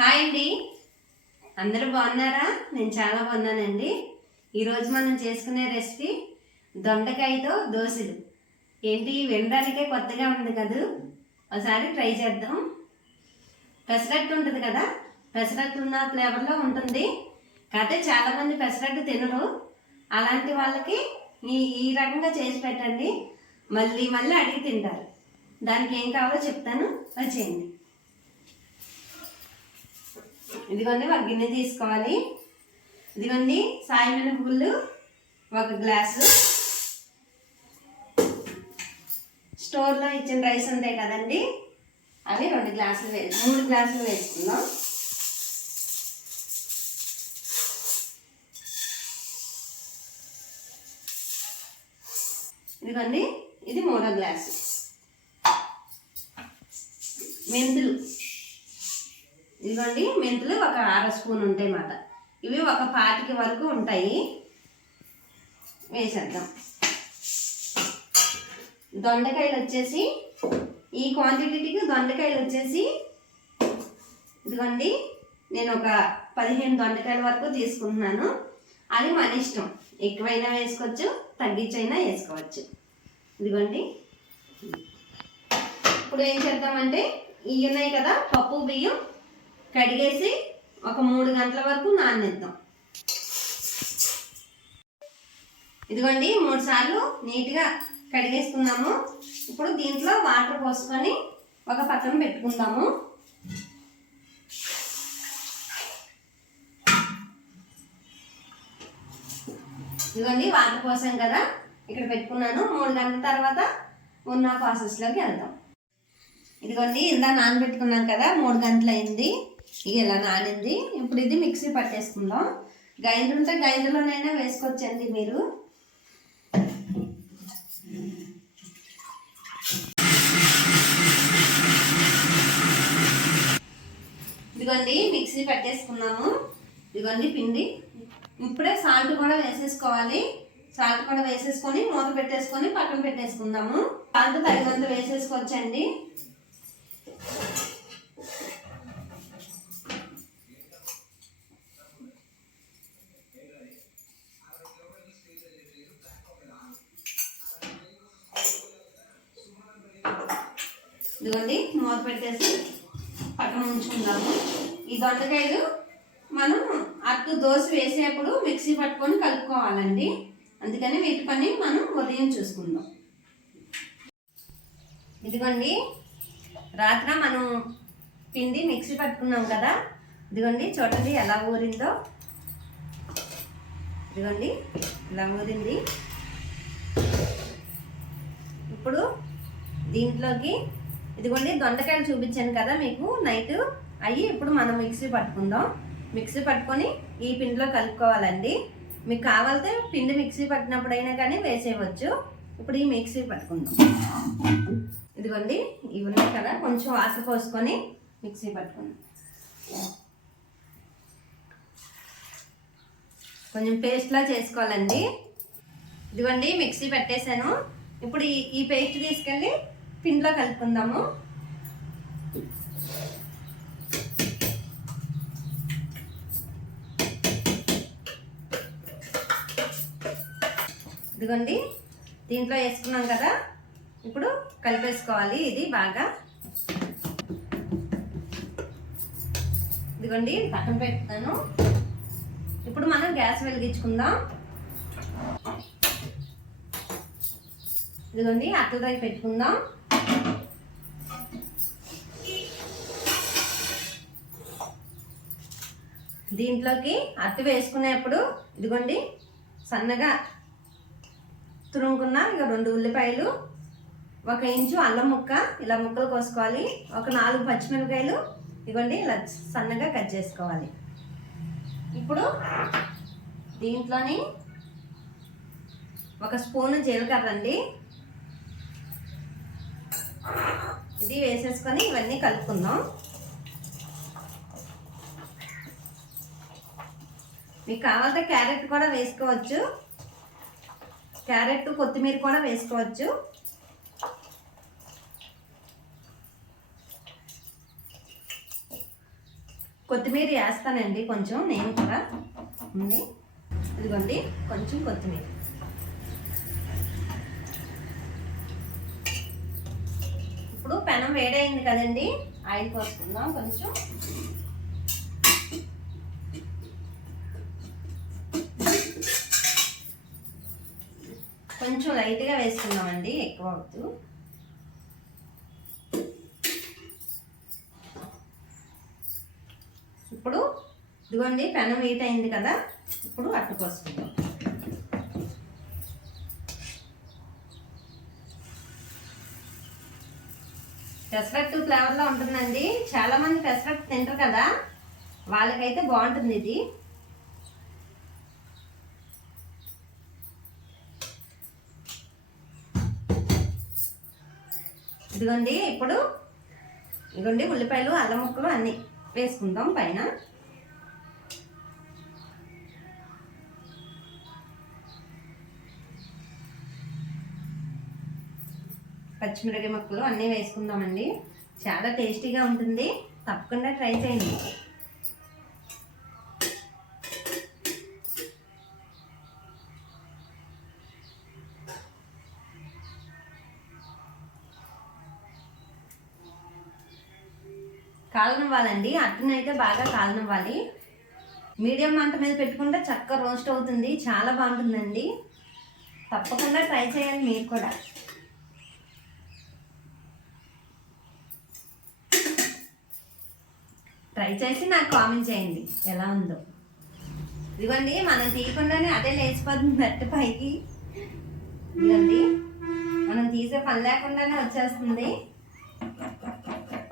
Hi అండి, అందరూ బాగున్నారా? నేను చాలా బాగున్నానండి. ఈరోజు మనం చేసుకునే రెసిపీ దొండకాయతో దోశలు. ఏంటి, వినడానికే కొత్తగా ఉంది కదా, ఒకసారి ట్రై చేద్దాం. పెసరట్టు ఉంటుంది కదా, పెసరట్టు ఉన్న ఫ్లేవర్లో ఉంటుంది. కాకపోతే చాలామంది పెసరట్టు తినరు. అలాంటి వాళ్ళకి ఈ రకంగా చేసి పెట్టండి, మళ్ళీ మళ్ళీ అడిగి తింటారు. దానికి ఏం కావాలో చెప్తాను, వచ్చేయండి. ఇదిగోండి, ఒక గిన్నె తీసుకోవాలి. ఇదిగోండి, సాయి మినపగుళ్ళు 1 గ్లాసు, స్టోర్లో ఇచ్చిన రైస్ ఉంటాయి కదండి, అవి 2 గ్లాసులు 3 గ్లాసులు వేసుకుందాం. ఇదిగోండి, ఇది 3వ గ్లాసు. మెంతులు, ఇదిగోండి మెంతులు 1/2 స్పూన్ ఉంటాయి అన్నమాట. ఇవి 1 పాతిక వరకు ఉంటాయి, వేసేద్దాం. దొండకాయలు వచ్చేసి ఈ క్వాంటిటీకి దొండకాయలు వచ్చేసి ఇదిగోండి, నేను ఒక 15 దొండకాయల వరకు తీసుకుంటున్నాను. అది మన ఇష్టం, ఎక్కువైనా వేసుకోవచ్చు, తగ్గించైనా వేసుకోవచ్చు. ఇదిగోండి, ఇప్పుడు ఏం చేద్దామంటే ఇవి ఉన్నాయి కదా, పప్పు బియ్యం కడిగేసి ఒక 3 గంటల వరకు నాననిద్దాం. ఇదిగోండి, 3 సార్లు నీట్గా కడిగేసుకున్నాము. ఇప్పుడు దీంట్లో వాటర్ పోసుకొని ఒక పక్కన పెట్టుకుందాము. ఇదిగోండి, వాటర్ పోసాం కదా, ఇక్కడ పెట్టుకున్నాను. 3 గంటల తర్వాత ఉన్న ప్రాసెస్లోకి వెళ్దాం. ఇదిగోండి, ఇందా నానబెట్టుకున్నాం కదా, 3 గంటలు అయింది. ఇలా నానింది. ఇప్పుడు ఇది మిక్సీ పట్టేసుకుందాం. గ్రైండర్ ఉంటే గ్రైండర్లోనైనా వేసుకోవచ్చండి మీరు. ఇదిగోండి, మిక్సీ పట్టేసుకున్నాము. ఇదిగోండి పిండి. ఇప్పుడే సాల్ట్ కూడా వేసేసుకోవాలి. సాల్ట్ కూడా వేసేసుకొని మూత పెట్టేసుకొని పక్కన పెట్టేసుకుందాము. సాల్ట్ తగినంత వేసేసుకోవచ్చండి. ఇదిగోండి, మూత పెట్టేసి పక్కన ఉంచుకుందాము. ఈ దొండకాయలు మనం అట్టు దోశ వేసేటప్పుడు మిక్సీ పట్టుకొని కలుపుకోవాలండి. అందుకని వీటి పని మనం ఉదయం చూసుకుందాం. ఇదిగోండి, రాత్రి మనం పిండి మిక్సీ పట్టుకున్నాం కదా, ఇదిగోండి చూడండి ఎలా ఊరిందో. ఇదిగోండి ఇలా ఊరింది. ఇప్పుడు దీంట్లోకి ఇదిగోండి దొండకాయలు చూపించాను కదా మీకు నైట్, అవి ఇప్పుడు మనం మిక్సీ పట్టుకుందాం. మిక్సీ పట్టుకొని ఈ పిండిలో కలుపుకోవాలండి. మీకు కావాలంటే పిండి మిక్సీ పట్టినప్పుడైనా కానీ వేసేయవచ్చు. ఇప్పుడు ఈ మిక్సీ పట్టుకుందాం. ఇదిగోండి, ఇవి ఉన్నాయి కదా, కొంచెం వాటర్ పోసుకొని మిక్సీ పట్టుకుందాం. కొంచెం పేస్ట్లా చేసుకోవాలండి. ఇదిగోండి, మిక్సీ పెట్టేశాను. ఇప్పుడు ఈ పేస్ట్ తీసుకెళ్ళి పిండిలో కలుపుకుందాము. ఇదిగోండి, దీంట్లో వేసుకున్నాం కదా, ఇప్పుడు కలిపేసుకోవాలి ఇది బాగా. ఇదిగోండి, పక్కన పెడతాను. ఇప్పుడు మనం గ్యాస్ వెలిగించుకుందాం. ఇదిగోండి, అట్ల దగ్గర పెట్టుకుందాం. దీంట్లోకి అట్టు వేసుకునేప్పుడు ఇదిగోండి సన్నగా తురుముకున్న 2 ఉల్లిపాయలు, 1 ఇంచు అల్లం ముక్క ఇలా ముక్కలు కోసుకోవాలి. ఒక 4 పచ్చిమిరపకాయలు ఇదిగోండి ఇలా సన్నగా కట్ చేసుకోవాలి. ఇప్పుడు దీంట్లోని 1 స్పూను జీలకర్ర అండి, ఇది వేసేసుకొని ఇవన్నీ కలుపుకుందాం. మీకు కావాలంటే క్యారెట్ కూడా వేసుకోవచ్చు, క్యారెట్ కొత్తిమీర కూడా వేసుకోవచ్చు. కొత్తిమీర వేస్తానండి కొంచెం, నేను కూడా ఉంది. ఇదిగోండి కొంచెం కొత్తిమీర. ఇప్పుడు పెనం వేడైంది కదండి, ఆయిల్ పోసుకుందాం కొంచెం. కొంచెం లైట్గా వేసుకుందామండి, ఎక్కువ వద్దు. ఇప్పుడు ఇదిగోండి పెనం హీట్ అయింది కదా, ఇప్పుడు అట్టు పోసుకుందాం. పెసరట్టు ఫ్లేవర్లో ఉంటుందండి. చాలామంది పెసరట్టు తింటారు కదా, వాళ్ళకైతే బాగుంటుంది ఇది. ఇదిగోండి ఇప్పుడు ఇదిగోండి ఉల్లిపాయలు, అల్లం ముక్కలు అన్నీ వేసుకుందాం పైన. పచ్చిమిరపకాయ ముక్కలు అన్నీ వేసుకుందామండి. చాలా టేస్టీగా ఉంటుంది, తప్పకుండా ట్రై చేయండి. కాలనివ్వాలండి, అట్టునైతే బాగా కాలనివ్వాలి. మీడియం మంట మీద పెట్టుకుంటే చక్కగా రోస్ట్ అవుతుంది, చాలా బాగుంటుందండి. తప్పకుండా ట్రై చేయండి మీరు కూడా. ట్రై చేసి నాకు కామెంట్ చేయండి ఎలా ఉందో. ఇదిగోండి మనం తీయకుండానే అదే లేచిపోతుంది అట్టు పైకి. ఇదిగోండి మనం తీసే పని లేకుండానే వచ్చేస్తుంది.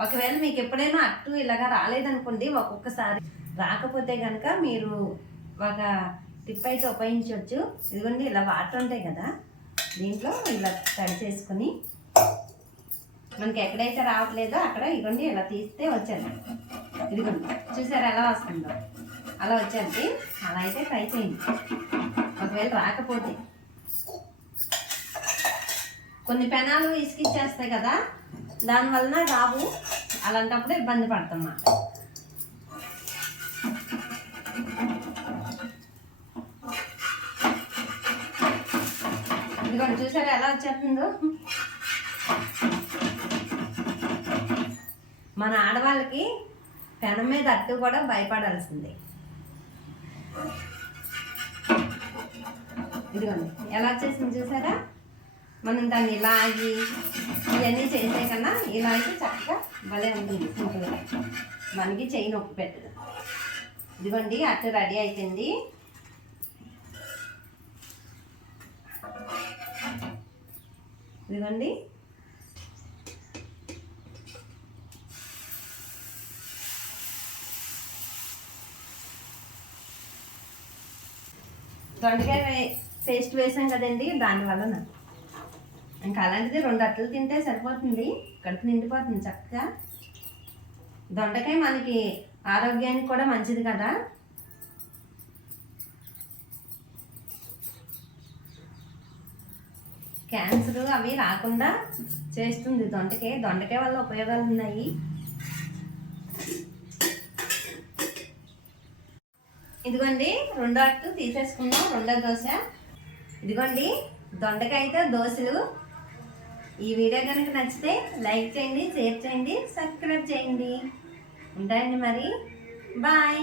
ఒకవేళ మీకు ఎప్పుడైనా అట్టు ఇలాగా రాలేదనుకోండి, ఒక్కొక్కసారి రాకపోతే కనుక మీరు ఒక టిప్ అయితే ఉపయోగించవచ్చు. ఇదిగోండి ఇలా వాటర్ ఉంటాయి కదా, దీంట్లో ఇలా తడి చేసుకుని మనకి ఎక్కడైతే రావట్లేదో అక్కడ ఇదిగోండి ఇలా తీస్తే వచ్చేది. ఇదిగోండి చూసారు ఎలా వస్తుందో, అలా వచ్చేది. అలా అయితే ట్రై చేయండి. ఒకవేళ రాకపోతే కొన్ని పెనాలు ఇసుకిచ్చేస్తాయి కదా, దానివలన రావు, అలాంటప్పుడు ఇబ్బంది పడతాం అన్నమాట. ఇదిగోండి చూసారా ఎలా వచ్చేస్తుందో. మన ఆడవాళ్ళకి పెనం మీద అట్టు కూడా భయపడాల్సిందే. ఇదిగోండి ఎలా వచ్చేసింది చూసారా. మనం దాన్ని ఇలా ఇవన్నీ చేసే కన్నా ఇలా అయితే చక్కగా భలే ఉంటుంది, సింపుల్గా, మనకి చెయ్యి నొప్పి పెట్టదు. ఇదిగోండి అట్టు రెడీ అయిపోయింది. ఇదిగోండి దొండకాయ పేస్ట్ వేసాం కదండి, దానివల్ల నాకు ఇంకా అలాంటిది 2 అట్లు తింటే సరిపోతుంది, కడుపు నిండిపోతుంది చక్కగా. దొండకాయ మనకి ఆరోగ్యానికి కూడా మంచిది కదా. క్యాన్సర్ అవి రాకుండా చేస్తుంది దొండకాయ. దొండకాయ వల్ల ఉపయోగాలు ఉన్నాయి. ఇదిగోండి 2 అట్టు తీసేసుకుందాం, 2వ దోశ. ఇదిగోండి దొండకాయతో దోశలు. ఈ వీడియో కనుక నచ్చితే లైక్ చేయండి, షేర్ చేయండి, సబ్స్క్రైబ్ చేయండి. ఉంటాయండి మరి, బాయ్.